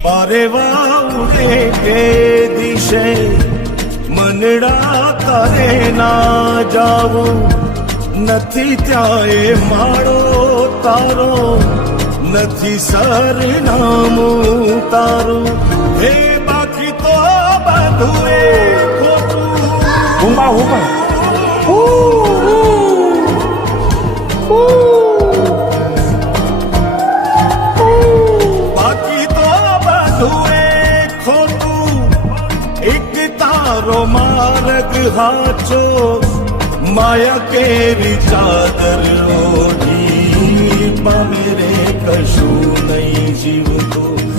મારે વાઉરે કે દિશે મનડા તારે ના જાવું નથી ત્યાં એ માળો તારો નથી સરનામું તારું હે બાકી તો બધું એ ખોટું બાકી તો બધું એ ખોટું એક તારો માર્ગ હાચો માયા કેરી ચાદર ઓઢી પામે રે કશું નહીં જીવતું